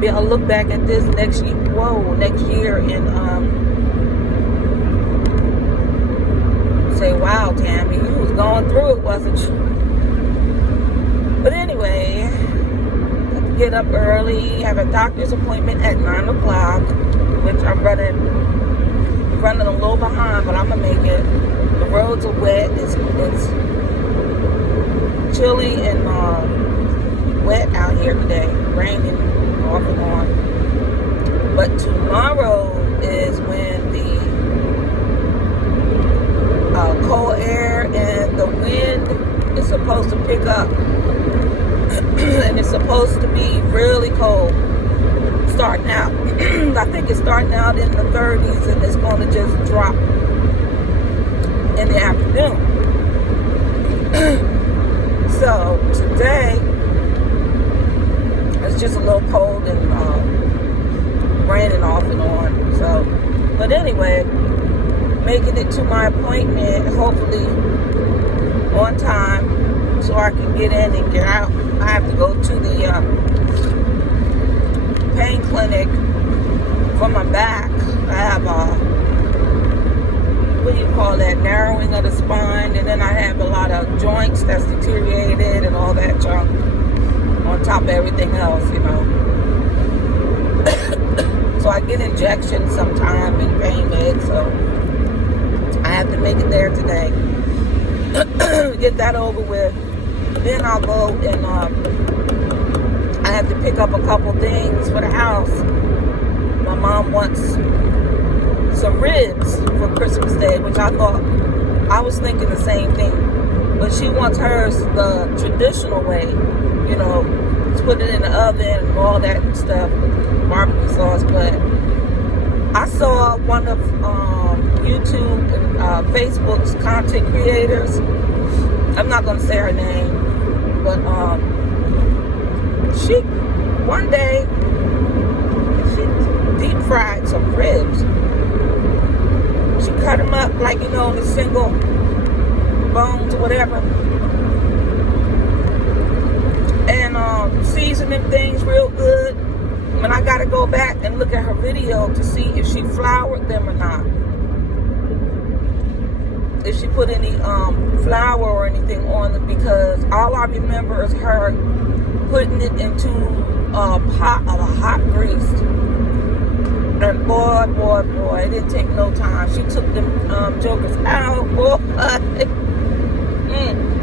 maybe I'll look back at this next year. Next year, and say, "Wow, Tammy, you was going through it, wasn't you?" But anyway, I have to get up early. I have a doctor's appointment at 9 o'clock, which I'm running a little behind, but I'm gonna make it. The roads are wet. It's chilly and wet out here today, raining off and on. But tomorrow is when the cold air and the wind is supposed to pick up, and it's supposed to be really cold starting out. I think it's starting out in the 30s, and it's going to just drop in the afternoon. So today it's just a little cold and raining off and on. So, but anyway, making it to my appointment, hopefully on time, so I can get in and get out. I have to go to the pain clinic for my back. I have what do you call that, narrowing of the spine, and then I have a lot of joints that's deteriorated and all that junk on top of everything else, you know. So I get injections sometime and pain meds, so I have to make it there today. Get that over with. Then I'll go and I have to pick up a couple things for the house. My mom wants some ribs for Christmas Day, which I was thinking the same thing. But she wants hers the traditional way, you know, to put it in the oven and all that stuff, barbecue sauce. But I saw one of YouTube and Facebook's content creators. I'm not going to say her name, but she one day she deep fried some ribs. She cut them up like, you know, the single bones or whatever, and seasoning things real good. And I gotta go back and look at her video to see if she floured them or not, if she put any flour or anything on them, because all I remember is her putting it into a pot of hot grease. And boy, it didn't take no time. She took them jokers out, boy.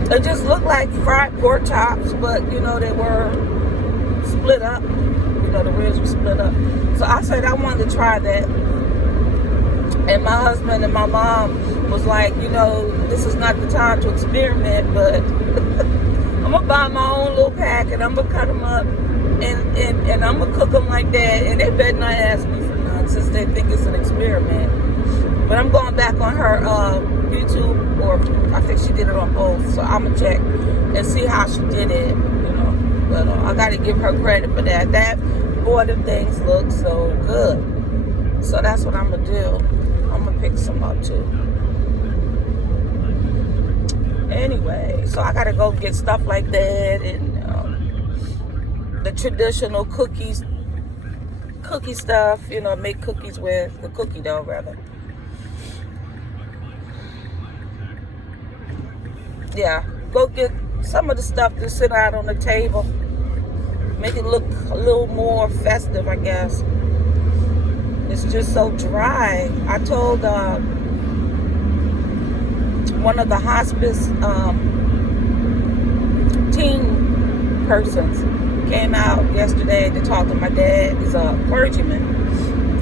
It just looked like fried pork chops, but, you know, they were split up. You know, the ribs were split up. So I said I wanted to try that. And my husband and my mom was like, you know, this is not the time to experiment, but I'm going to buy my own little pack, and I'm going to cut them up, and I'm going to cook them like that. And they better not ask me for none, since they think it's an experiment. But I'm going back on her YouTube, or I think she did it on both. So I'm going to check and see how she did it, you know. But I got to give her credit for that. Boy, them things look so good. So that's what I'm going to do. I'm going to pick some up too. Anyway, so I got to go get stuff like that, and the traditional cookie stuff, you know, make cookies with, the cookie dough rather. Yeah, go get some of the stuff to sit out on the table. Make it look a little more festive, I guess. It's just so dry. I told one of the hospice teen persons came out yesterday to talk to my dad. He's a clergyman,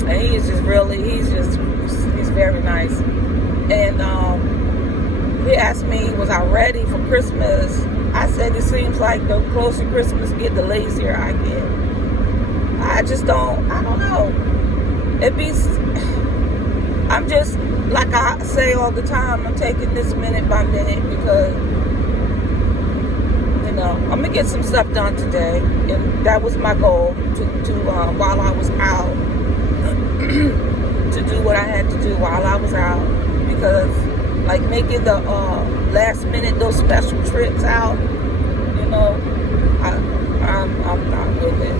and he's very nice. And he asked me, was I ready for Christmas? I said, it seems like the closer Christmas get, the lazier I get. I don't know. I'm just, like I say all the time, I'm taking this minute by minute, because, you know, I'm going to get some stuff done today. And that was my goal, to while I was out, to do what I had to do while I was out. Because, like, making the last minute, those special trips out, you know, I'm not with it.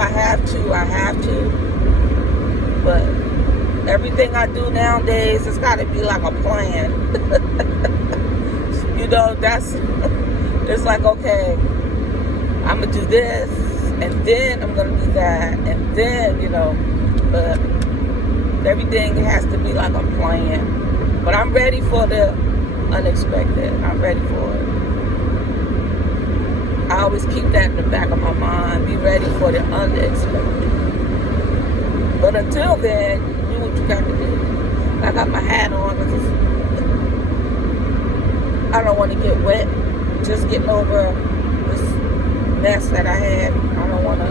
I have to, I have to. But everything I do nowadays, it's got to be like a plan. You know, it's like, okay, I'm going to do this, and then I'm going to do that, and then, you know, but everything has to be like a plan. But I'm ready for the unexpected. I'm ready for it. I always keep that in the back of my mind. Be ready for the unexpected. But until then, do what you got to do. I got my hat on because I don't want to get wet. Just getting over this mess that I had. I don't want to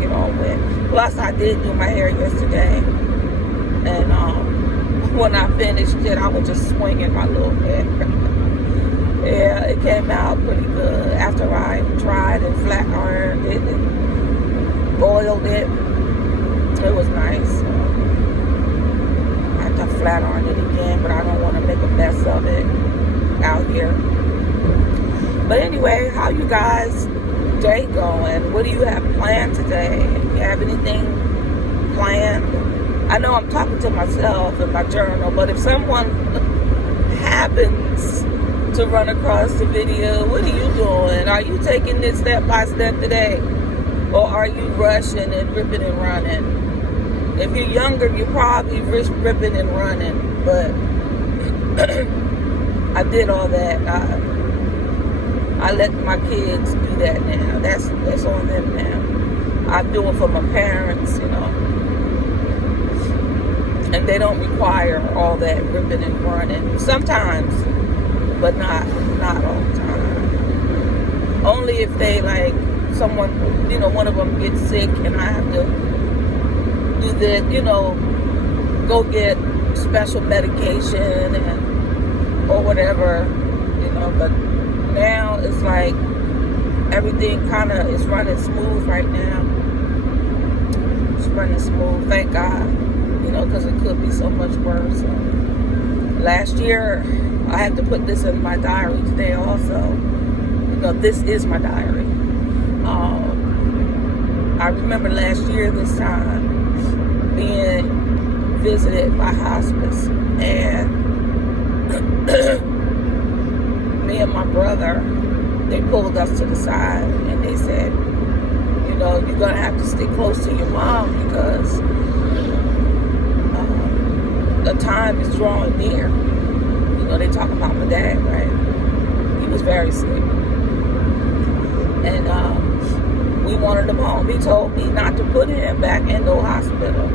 get all wet. Plus, I did do my hair yesterday. And when I finished it, I was just swinging my little hair. Yeah, it came out pretty good after I dried and flat ironed it and boiled it. It was nice. I have to flat iron it again, but I don't want to make a mess of it out here. But anyway, how you guys' day going? What do you have planned today? You have anything planned? I know I'm talking to myself in my journal, but if someone happens to run across the video, what are you doing? Are you taking it step by step today? Or are you rushing and ripping and running? If you're younger, you're probably ripping and running. But I did all that. I let my kids do that now. That's on them now. I do it for my parents, you know. And they don't require all that ripping and running. Sometimes, but not all the time. Only if they like someone, you know, one of them gets sick and I have to do that, you know, go get special medication and or whatever, you know. But now it's like everything kind of is running smooth right now. It's running smooth, thank God. You know, because it could be so much worse. Last year, I had to put this in my diary today also. You know, this is my diary. I remember last year this time being visited by hospice, and me and my brother, they pulled us to the side and they said, you know, you're going to have to stay close to your mom because the time is drawing near. You know, they talk about my dad, right? He was very sick. And we wanted him home. He told me not to put him back in no hospital.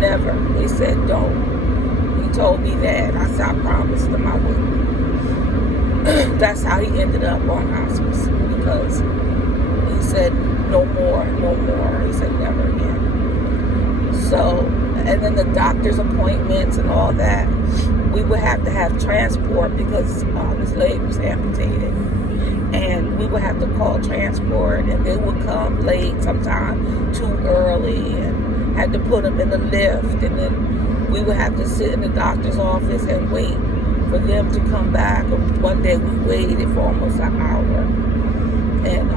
Never. He said, don't. He told me that. I said, I promised him I wouldn't. That's how he ended up on hospice. Because he said, no more. He said, never again. So, and then the doctor's appointments and all that, we would have to have transport because his leg was amputated. And we would have to call transport, and they would come late, sometime too early, and had to put him in the lift. And then we would have to sit in the doctor's office and wait for them to come back. And one day we waited for almost an hour. And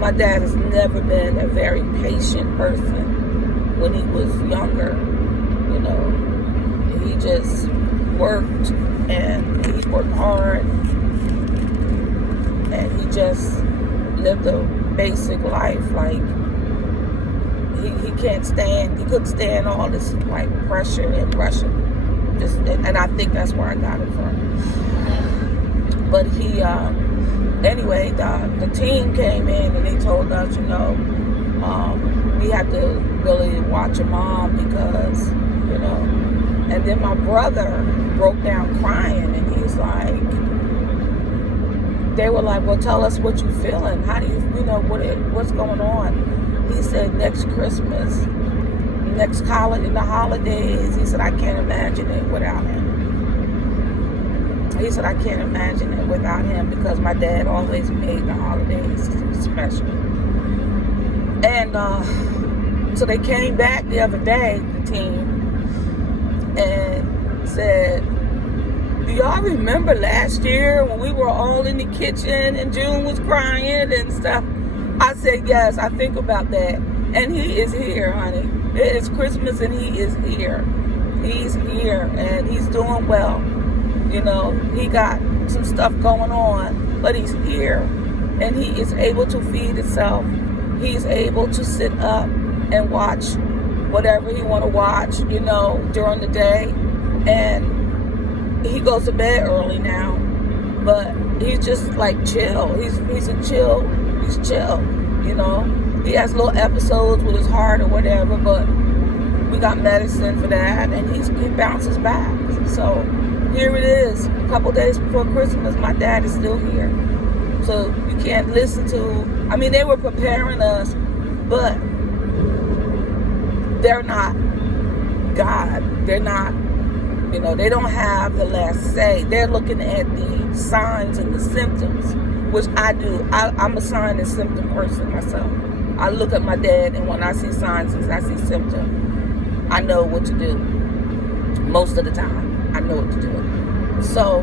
my dad has never been a very patient person. When he was younger, you know, he just worked, and he worked hard, and he just lived a basic life. Like he couldn't stand all this like pressure and rushing. And I think that's where I got it from. But he, anyway, the team came in and they told us, you know, we had to really watch your mom because, you know. And then my brother broke down crying, and he's like, they were like, well, tell us what you're feeling. How do you know, what's going on? He said, next Christmas, next in the holidays, he said, I can't imagine it without him. He said, I can't imagine it without him because my dad always made the holidays special. And so they came back the other day, the team, and said, do y'all remember last year when we were all in the kitchen and June was crying and stuff? I said, yes, I think about that. And he is here, honey. It is Christmas and he is here. He's here and he's doing well. You know, he got some stuff going on, but he's here. And he is able to feed himself. He's able to sit up and watch whatever he want to watch, you know, during the day. And he goes to bed early now. But he's just like chill. He's chill, you know. He has little episodes with his heart or whatever, but we got medicine for that, and he bounces back. So here it is, a couple days before Christmas, my dad is still here. So you can't listen to, I mean, they were preparing us, but they're not God. They're not, you know, they don't have the last say. They're looking at the signs and the symptoms, which I do. I'm a sign and symptom person myself. I look at my dad, and when I see signs and I see symptoms, I know what to do. Most of the time, I know what to do. So,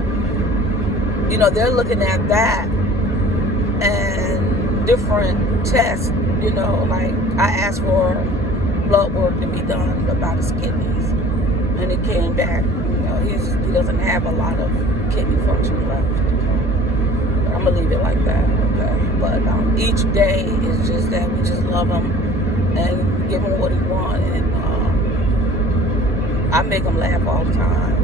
you know, they're looking at that and different tests, you know, like I asked for blood work to be done about his kidneys, and it came back, you know, he doesn't have a lot of kidney function left. I'm gonna leave it like that, okay? But each day is just that we just love him and give him what he wants, and I make him laugh all the time.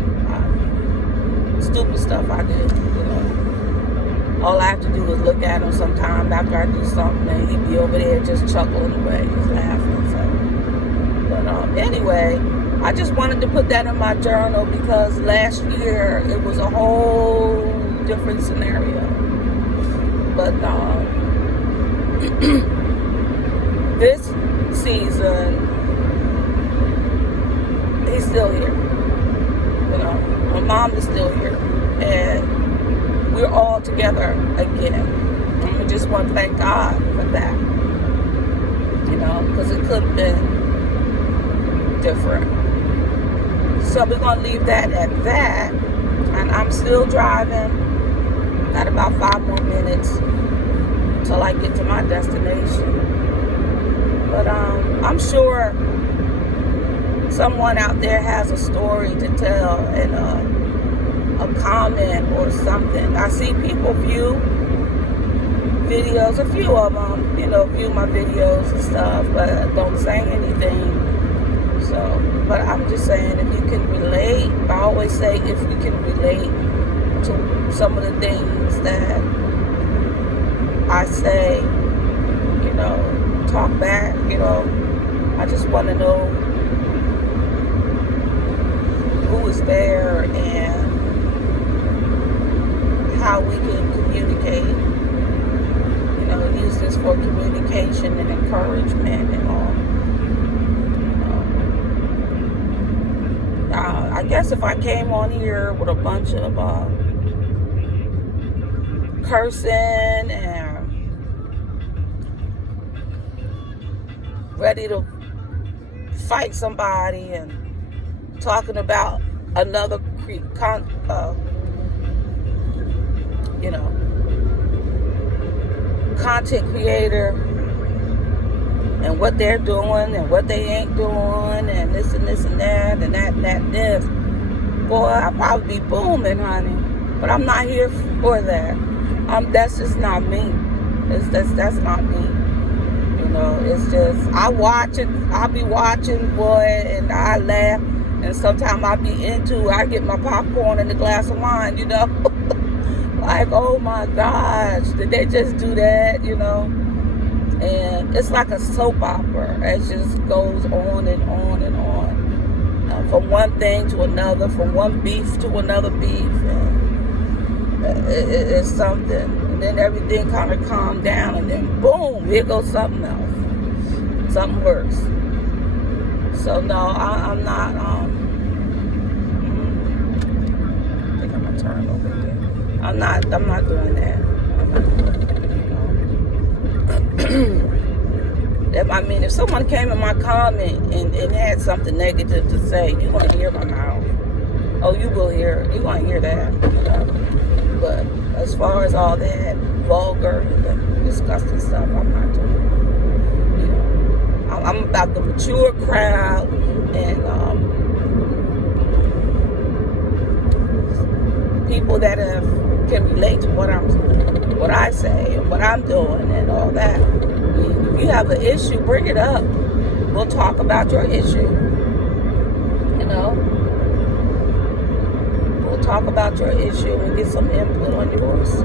Stupid stuff I do, you know. All I have to do is look at him sometime after I do something, and he'd be over there just chuckling away, just laughing. So, but anyway, I just wanted to put that in my journal because last year it was a whole different scenario. But this season, he's still here. You know, my mom is still here, and we're all together again. And we just want to thank God for that. You know, because it could have been different. So we're gonna leave that at that, and I'm still driving. Got about 5 more minutes till I get to my destination. But I'm sure someone out there has a story to tell and a comment or something. I see people view videos, a few of them, you know, view my videos and stuff, but don't say anything. So, but I'm just saying, if you can relate, I always say if you can relate to some of the things that I say, you know, talk back, you know, I just want to know who is there and how we can communicate, you know, use this for communication and encouragement and all. I guess if I came on here with a bunch of cursing and ready to fight somebody and talking about another you know, content creator and what they're doing and what they ain't doing and this and this and that and that and that and this, boy, I'll probably be booming, honey. But I'm not here for that. That's just not me. That's not me. You know, it's just, I'll be watching, boy, and I laugh, and sometimes I get my popcorn and a glass of wine, you know. Like, oh my gosh, did they just do that, you know? And it's like a soap opera. It just goes on and on and on. From one thing to another, from one beef to another beef. And it's something. And then everything kind of calmed down, and then boom, here goes something else. Something worse. So no, I'm not, I think I'm going to turn over here. I'm not doing that. I mean, if someone came in my comment and had something negative to say, you're going to hear my mouth. Oh, you will hear. You're going to hear that. You know? But as far as all that vulgar, disgusting stuff. I'm not doing it. You know, I'm about the mature crowd, and people that can relate to what I say and what I'm doing and all that. I mean, if you have an issue, bring it up. We'll talk about your issue. You know, we'll talk about your issue and get some input on yours.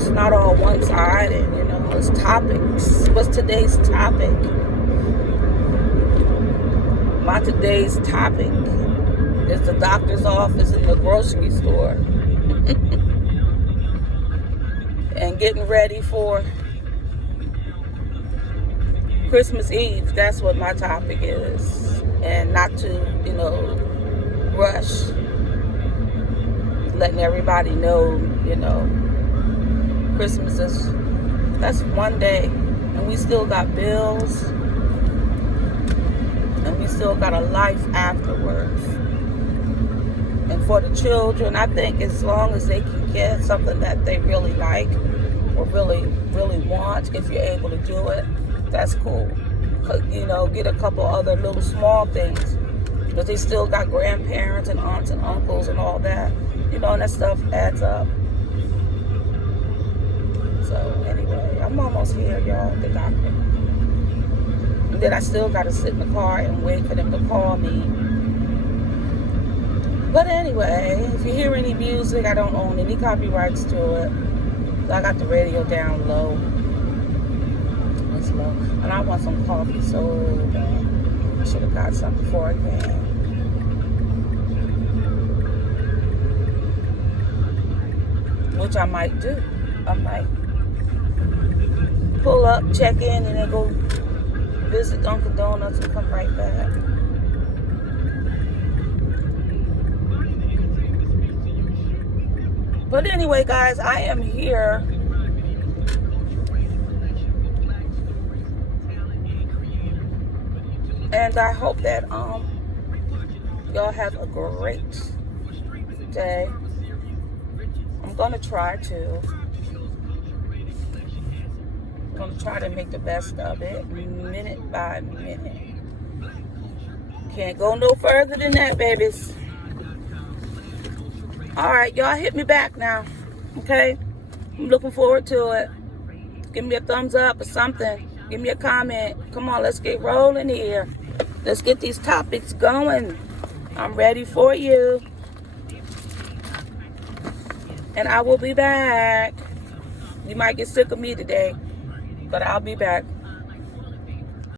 It's not all one-sided, you know. It's topics. What's today's topic? My today's topic is the doctor's office and the grocery store. And getting ready for Christmas Eve. That's what my topic is. And not to, you know, rush. Letting everybody know, you know, Christmas that's one day. And we still got bills. And we still got a life afterwards. And for the children, I think as long as they can get something that they really like or really, really want, if you're able to do it, that's cool. You know, get a couple other little small things. But they still got grandparents and aunts and uncles and all that. You know, and that stuff adds up. So, anyway, I'm almost here, y'all, the doctor. And then I still got to sit in the car and wait for them to call me. But anyway, if you hear any music, I don't own any copyrights to it. So I got the radio down low. It's low. And I want some coffee so bad. I should have got some before I came. Which I might do. I might pull up, check in, and then go visit Dunkin' Donuts and come right back. But anyway, guys, I am here. And I hope that y'all have a great day. I'm gonna try to make the best of it, minute by minute. Can't go no further than that, babies. All right, y'all hit me back now, okay? I'm looking forward to it. Give me a thumbs up or something. Give me a comment. Come on, let's get rolling here. Let's get these topics going. I'm ready for you. And I will be back. You might get sick of me today, but I'll be back.